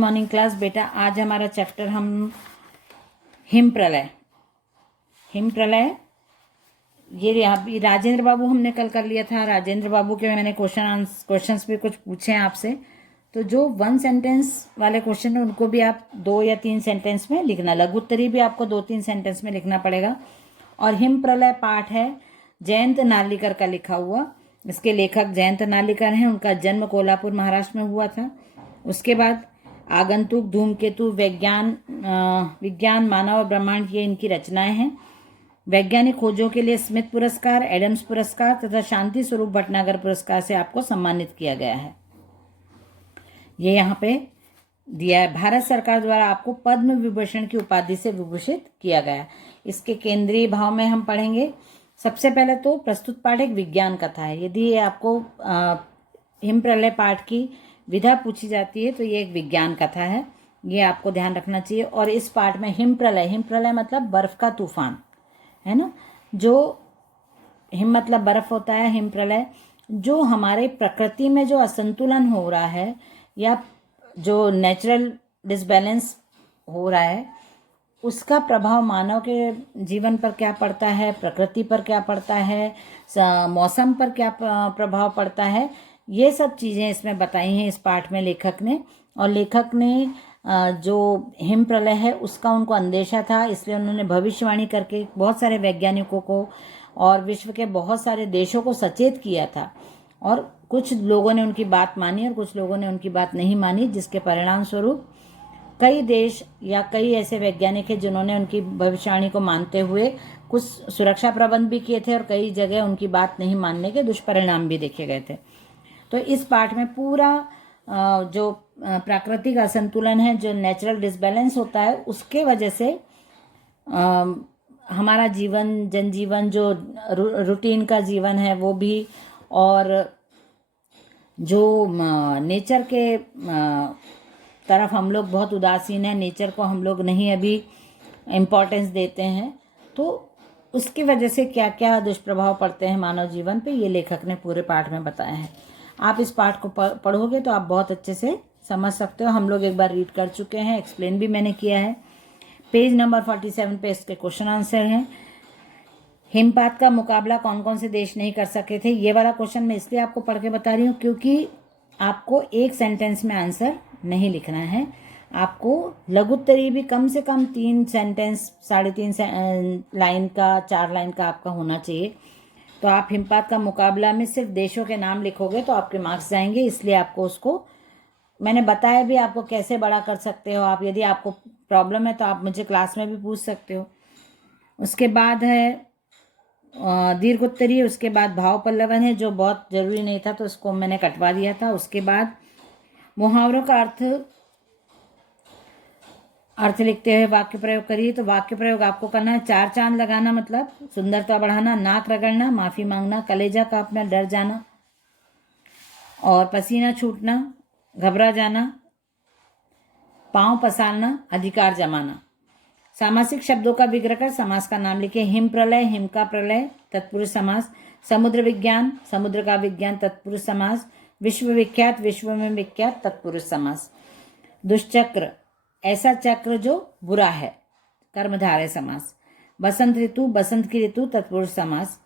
Morning class बेटा, आज हमारा चैप्टर हम हिम प्रलय ये अभी राजेंद्र बाबू हमने कल कर लिया था। राजेंद्र बाबू के मैंने क्वेश्चंस भी कुछ पूछे हैं आपसे, तो जो 1 सेंटेंस वाले क्वेश्चन है उनको भी आप 2 या 3 सेंटेंस में लिखना। लघु उत्तरी भी आपको 2-3 सेंटेंस में लिखना पड़ेगा। और हिम प्रलय पाठ है जयंत नार्लिकर का लिखा हुआ। इसके लेखक जयंत नार्लिकर हैं। उनका जन्म कोल्हापुर महाराष्ट्र में हुआ था। उसके बाद आगंतुक, धूमकेतु, विज्ञान, मानव और ब्रह्मांड, ये इनकी रचनाएं हैं। वैज्ञानिक खोजों के लिए स्मिथ पुरस्कार, एडम्स पुरस्कार तथा शांति स्वरूप भटनागर पुरस्कार से आपको सम्मानित किया गया है। ये यहाँ पे दिया है। भारत सरकार द्वारा आपको पद्म विभूषण की उपाधि से विभूषित किया गया है। इसके केंद्रीय भाव में हम पढ़ेंगे। सबसे पहले तो प्रस्तुत पाठ एक विज्ञान कथा है। यदि आपको हिम प्रलय पाठ की विधा पूछी जाती है तो ये एक विज्ञान कथा है, ये आपको ध्यान रखना चाहिए। और इस पाठ में हिम प्रलय मतलब बर्फ का तूफान है ना। जो हिम मतलब बर्फ होता है, हिम प्रलय जो हमारे प्रकृति में जो असंतुलन हो रहा है या जो नेचुरल डिसबैलेंस हो रहा है, उसका प्रभाव मानव के जीवन पर क्या पड़ता है, प्रकृति पर क्या पड़ता है, मौसम पर क्या प्रभाव पड़ता है, ये सब चीज़ें इसमें बताई हैं इस पाठ में लेखक ने। और लेखक ने जो हिम प्रलय है उसका उनको अंदेशा था, इसलिए उन्होंने भविष्यवाणी करके बहुत सारे वैज्ञानिकों को और विश्व के बहुत सारे देशों को सचेत किया था। और कुछ लोगों ने उनकी बात मानी और कुछ लोगों ने उनकी बात नहीं मानी, जिसके परिणाम स्वरूप कई देश या कई ऐसे वैज्ञानिक हैं जिन्होंने उनकी भविष्यवाणी को मानते हुए कुछ सुरक्षा प्रबंध भी किए थे और कई जगह उनकी बात नहीं मानने के दुष्परिणाम भी देखे गए थे। तो इस पाठ में पूरा जो प्राकृतिक असंतुलन है, जो नेचुरल डिसबैलेंस होता है, उसके वजह से हमारा जनजीवन जो रूटीन का जीवन है वो भी, और जो नेचर के तरफ हम लोग बहुत उदासीन हैं, नेचर को हम लोग नहीं अभी इम्पोर्टेंस देते हैं, तो उसकी वजह से क्या क्या दुष्प्रभाव पड़ते हैं मानव जीवन पे, ये लेखक ने पूरे पाठ में बताया है। आप इस पाठ को पढ़ोगे तो आप बहुत अच्छे से समझ सकते हो। हम लोग एक बार रीड कर चुके हैं, एक्सप्लेन भी मैंने किया है। पेज नंबर 47 पे इसके क्वेश्चन आंसर हैं। हिमपात का मुकाबला कौन कौन से देश नहीं कर सके थे, ये वाला क्वेश्चन मैं इसलिए आपको पढ़ के बता रही हूँ क्योंकि आपको एक सेंटेंस में आंसर नहीं लिखना है। आपको लघुत्तरी भी कम से कम 3 सेंटेंस, 3.5 लाइन का, 4 लाइन का आपका होना चाहिए। तो आप हिमपात का मुकाबला में सिर्फ देशों के नाम लिखोगे तो आपके मार्क्स जाएंगे, इसलिए आपको उसको मैंने बताया भी आपको कैसे बड़ा कर सकते हो। आप यदि आपको प्रॉब्लम है तो आप मुझे क्लास में भी पूछ सकते हो। उसके बाद है दीर्घ उत्तरीय, उसके बाद भाव पल्लवन है जो बहुत जरूरी नहीं था तो उसको मैंने कटवा दिया था। उसके बाद मुहावरों का अर्थ लिखते हुए वाक्य प्रयोग करिए। तो वाक्य प्रयोग आपको करना है 4 चांद लगाना मतलब सुंदरता बढ़ाना, नाक रगड़ना, माफी मांगना, कलेजा कांपना, डर जाना और पसीना छूटना, घबरा जाना, पांव पसारना, अधिकार जमाना। सामासिक शब्दों का विग्रह कर समास का नाम लिखे। हिम प्रलय, हिम का प्रलय, तत्पुरुष समास। समुद्र विज्ञान, समुद्र का विज्ञान, तत्पुरुष समास। विश्व विख्यात, विश्व में विख्यात, तत्पुरुष समास। दुष्चक्र, ऐसा चक्र जो बुरा है, कर्मधारय समास। बसंत ऋतु, बसंत की ऋतु, तत्पुरुष समास।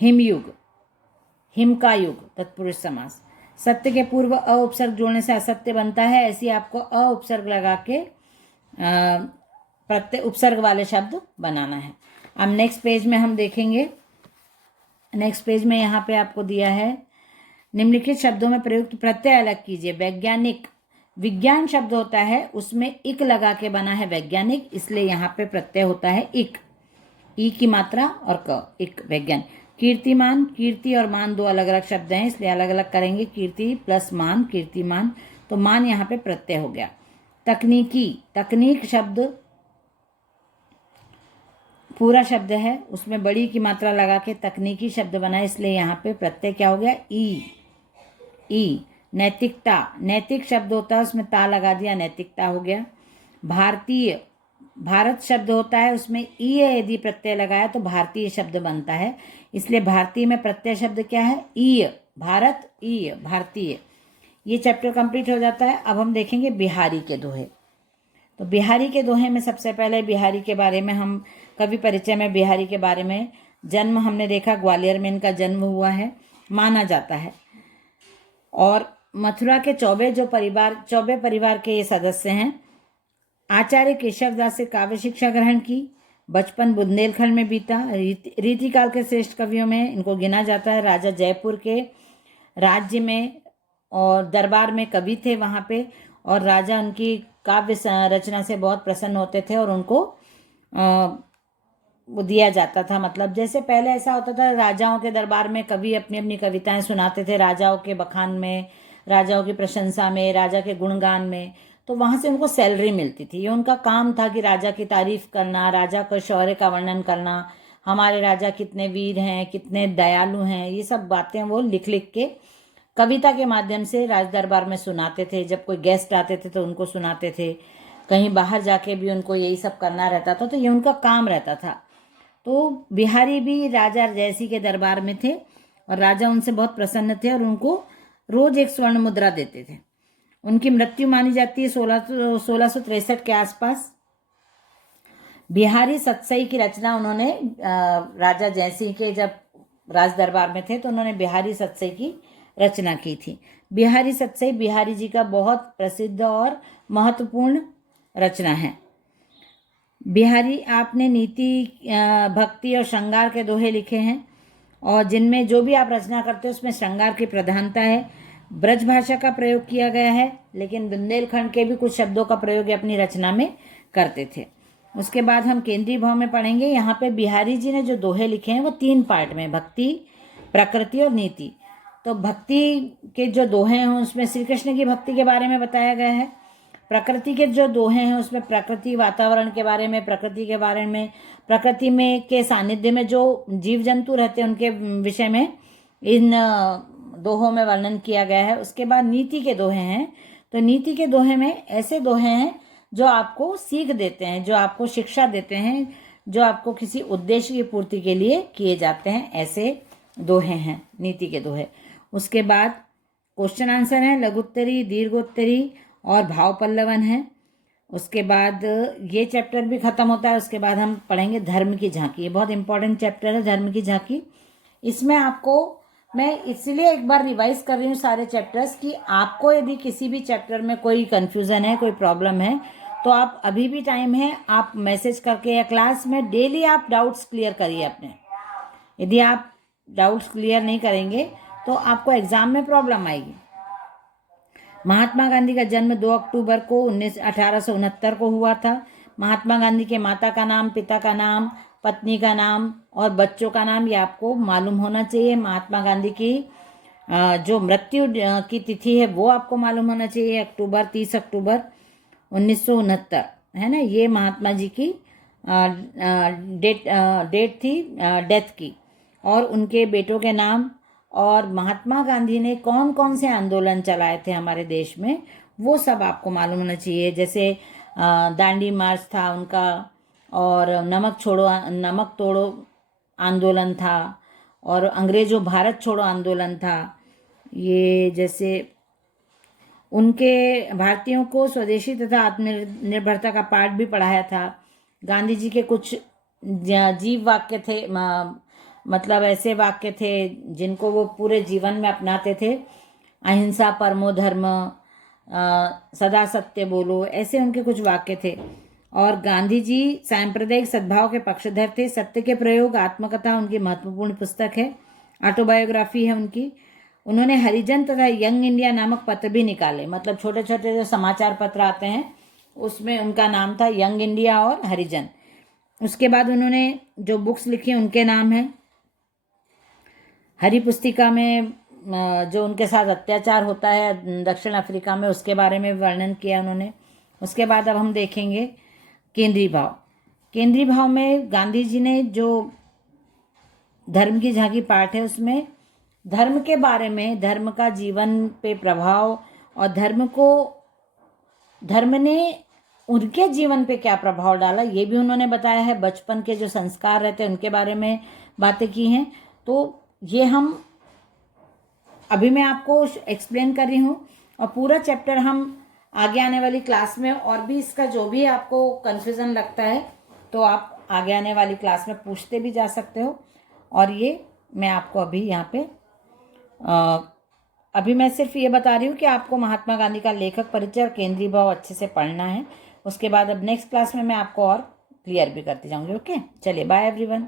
हिमयुग, हिम का युग, तत्पुरुष समास। सत्य के पूर्व अ उपसर्ग जोड़ने से असत्य बनता है, ऐसी आपको अ उपसर्ग लगा के प्रत्यय उपसर्ग वाले शब्द बनाना है। अब नेक्स्ट पेज में हम देखेंगे। नेक्स्ट पेज में यहाँ पे आपको दिया है निम्नलिखित शब्दों में प्रयुक्त प्रत्यय अलग कीजिए। वैज्ञानिक, विज्ञान शब्द होता है उसमें इक लगा के बना है वैज्ञानिक, इसलिए यहाँ पे प्रत्यय होता है इक, ई की मात्रा और क, इक, वैज्ञानिक। कीर्तिमान, कीर्ति और मान 2 अलग अलग शब्द हैं इसलिए अलग अलग करेंगे। कीर्ति प्लस मान, कीर्तिमान, तो मान यहाँ पे प्रत्यय हो गया। तकनीकी, तकनीक शब्द पूरा शब्द है, उसमें बड़ी की मात्रा लगा के तकनीकी शब्द बना है, इसलिए यहाँ पे प्रत्यय क्या हो गया, ई। नैतिकता, नैतिक शब्द होता है उसमें ता लगा दिया, नैतिकता हो गया। भारतीय, भारत शब्द होता है उसमें ई यदि प्रत्यय लगाया तो भारतीय शब्द बनता है, इसलिए भारतीय में प्रत्यय शब्द क्या है, ई, भारत, ई, भारतीय। ये चैप्टर कंप्लीट हो जाता है। अब हम देखेंगे बिहारी के दोहे। तो बिहारी के दोहे में सबसे पहले बिहारी के बारे में हम कवि परिचय में बिहारी के बारे में जन्म हमने देखा, ग्वालियर में इनका जन्म हुआ है माना जाता है। और मथुरा के चौबे परिवार के ये सदस्य हैं। आचार्य केशवदास से काव्य शिक्षा ग्रहण की। बचपन बुंदेलखंड में बीता। रीतिकाल के श्रेष्ठ कवियों में इनको गिना जाता है। राजा जयपुर के राज्य में और दरबार में कवि थे वहाँ पे, और राजा उनकी काव्य रचना से बहुत प्रसन्न होते थे और उनको वो दिया जाता था। मतलब जैसे पहले ऐसा होता था, राजाओं के दरबार में कवि अपनी अपनी कविताएं सुनाते थे, राजाओं के बखान में, राजाओं की प्रशंसा में, राजा के गुणगान में, तो वहाँ से उनको सैलरी मिलती थी। ये उनका काम था कि राजा की तारीफ करना, राजा के शौर्य का वर्णन करना, हमारे राजा कितने वीर हैं, कितने दयालु हैं, ये सब बातें वो लिख लिख के कविता के माध्यम से राज दरबार में सुनाते थे। जब कोई गेस्ट आते थे तो उनको सुनाते थे, कहीं बाहर जाके भी उनको यही सब करना रहता था, तो ये उनका काम रहता था। तो बिहारी भी राजा जयसिंह के दरबार में थे और राजा उनसे बहुत प्रसन्न थे और उनको रोज एक स्वर्ण मुद्रा देते थे। उनकी मृत्यु मानी जाती है 1663 के आसपास। बिहारी सतसई की रचना उन्होंने राजा जयसिंह के जब राज दरबार में थे तो उन्होंने बिहारी सतसई की रचना की थी। बिहारी सतसई बिहारी जी का बहुत प्रसिद्ध और महत्वपूर्ण रचना है। बिहारी आपने नीति, भक्ति और श्रृंगार के दोहे लिखे हैं, और जिनमें जो भी आप रचना करते हो उसमें श्रृंगार की प्रधानता है। ब्रज भाषा का प्रयोग किया गया है, लेकिन बुंदेलखंड के भी कुछ शब्दों का प्रयोग अपनी रचना में करते थे। उसके बाद हम केंद्रीय भाव में पढ़ेंगे। यहाँ पे बिहारी जी ने जो दोहे लिखे हैं वो 3 पार्ट में, भक्ति, प्रकृति और नीति। तो भक्ति के जो दोहे हैं उसमें श्री कृष्ण की भक्ति के बारे में बताया गया है। प्रकृति के जो दोहे हैं उसमें प्रकृति वातावरण के बारे में, प्रकृति के बारे में, प्रकृति में के सानिध्य में जो जीव जंतु रहते हैं उनके विषय में इन दोहों में वर्णन किया गया है। उसके बाद नीति के दोहे हैं। तो नीति के दोहे में ऐसे दोहे हैं जो आपको सीख देते हैं, जो आपको शिक्षा देते हैं, जो आपको किसी उद्देश्य की पूर्ति के लिए किए जाते हैं, ऐसे दोहे हैं नीति के दोहे। उसके बाद क्वेश्चन आंसर है, लघुत्तरी, दीर्घोत्तरी और भाव पल्लवन है। उसके बाद ये चैप्टर भी खत्म होता है। उसके बाद हम पढ़ेंगे धर्म की झांकी। ये बहुत इंपॉर्टेंट चैप्टर है, धर्म की झांकी। इसमें आपको मैं इसलिए एक बार रिवाइज कर रही हूँ सारे चैप्टर्स कि आपको यदि किसी भी चैप्टर में कोई कन्फ्यूज़न है, कोई प्रॉब्लम है, तो आप अभी भी टाइम है, आप मैसेज करके या क्लास में डेली आप डाउट्स क्लियर करिए अपने। यदि आप डाउट्स क्लियर नहीं करेंगे तो आपको एग्जाम में प्रॉब्लम आएगी। महात्मा गांधी का जन्म 2 अक्टूबर को 1869 को हुआ था। महात्मा गांधी के माता का नाम, पिता का नाम, पत्नी का नाम और बच्चों का नाम ये आपको मालूम होना चाहिए। महात्मा गांधी की जो मृत्यु की तिथि है वो आपको मालूम होना चाहिए, 30 अक्टूबर 1969 है ना। ये महात्मा जी की डेट थी डेथ की, और उनके बेटों के नाम, और महात्मा गांधी ने कौन कौन से आंदोलन चलाए थे हमारे देश में वो सब आपको मालूम होना चाहिए। जैसे दांडी मार्च था उनका, और नमक तोड़ो आंदोलन था, और अंग्रेजों भारत छोड़ो आंदोलन था। ये जैसे उनके भारतीयों को स्वदेशी तथा आत्मनिर्भरता का पाठ भी पढ़ाया था। गांधी जी के कुछ जीव वाक्य थे, मतलब ऐसे वाक्य थे जिनको वो पूरे जीवन में अपनाते थे। अहिंसा परमो धर्म, सदा सत्य बोलो, ऐसे उनके कुछ वाक्य थे। और गांधी जी सांप्रदायिक सद्भाव के पक्षधर थे। सत्य के प्रयोग आत्मकथा उनकी महत्वपूर्ण पुस्तक है, ऑटोबायोग्राफी है उनकी। उन्होंने हरिजन तथा यंग इंडिया नामक पत्र भी निकाले, मतलब छोटे छोटे जो समाचार पत्र आते हैं उसमें उनका नाम था यंग इंडिया और हरिजन। उसके बाद उन्होंने जो बुक्स लिखी उनके नाम हैं। हरी पुस्तिका में जो उनके साथ अत्याचार होता है दक्षिण अफ्रीका में, उसके बारे में वर्णन किया उन्होंने। उसके बाद अब हम देखेंगे केंद्रीय भाव। केंद्रीय भाव में गांधी जी ने जो धर्म की झांकी पाठ है उसमें धर्म के बारे में, धर्म का जीवन पे प्रभाव और धर्म ने उनके जीवन पे क्या प्रभाव डाला ये भी उन्होंने बताया है। बचपन के जो संस्कार रहते हैं उनके बारे में बातें की हैं। तो ये हम अभी मैं आपको एक्सप्लेन कर रही हूँ, और पूरा चैप्टर हम आगे आने वाली क्लास में, और भी इसका जो भी आपको कन्फ्यूज़न लगता है तो आप आगे आने वाली क्लास में पूछते भी जा सकते हो। और ये मैं आपको अभी यहाँ पे अभी मैं सिर्फ ये बता रही हूँ कि आपको महात्मा गांधी का लेखक परिचय और केंद्रीय भाव अच्छे से पढ़ना है। उसके बाद अब नेक्स्ट क्लास में मैं आपको और क्लियर भी करती जाऊँगी। ओके, चलिए बाय एवरीवन।